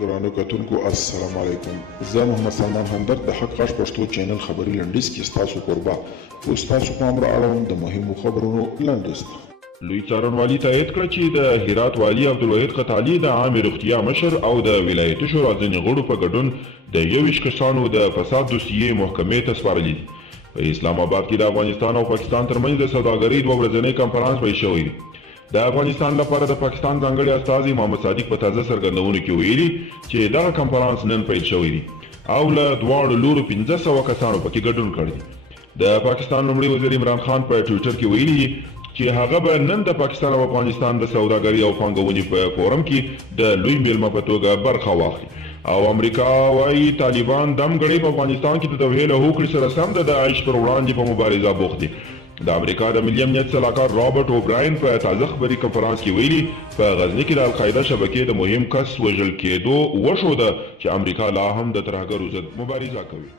درانو کتونکو السلام علیکم. زه محمد سلمان همدرد د حق غږ پښتو چینل خبري لنډیز کې ستاسو کوربه اوس تاسو پام را اړوم د مهمو خبرونو لنډیز ته. لوی څارنوالي تایید کړه چې د هرات والي عبدالوحید قطالي د عامې روغتیا مشر او د ولایتي شورا ځینې غړو په ګډون د 21 کسانو د فساد دوسیې محکمې ته سپارلي دي. په اسلام آباد کې د افغانستان او پاکستان ترمنځ د سوداګرۍ 2 ورځنی کنفرانس پیل شوی دی. د افغانستان لپاره د پاکستان ځانګړي استازي محمد صادق په تازه څرګندونو کې ویلي چې دغه کنفرانس نن پیل شوی دی او له دواړو لورو 1500 کسانو پکې ګډون کړی دی. د پاکستان لومړي وزیر عمران خان په ټویټر کې ویلي چې هغه به نن د پاکستان او افغانستان د سوداګرۍ او پانګونې په فورم کې د لوی میلمه په توګه برخه واخلي او امریکا وايي طالبان دم غړي په افغانستان کې د توهین او هوکړې سره سم د داعش پر وړاندې په مبارزه بوخت دي. د امریکا د ملي امنیت سلاکار رابرټ اوبراین په تازه خبري کنفرانس کې ویلي په غزني کې د القاعده شبکې د مهم کس وژل کېدو وشوده چې امریکا لا هم د ترهګرو ضد مبارزه کوي.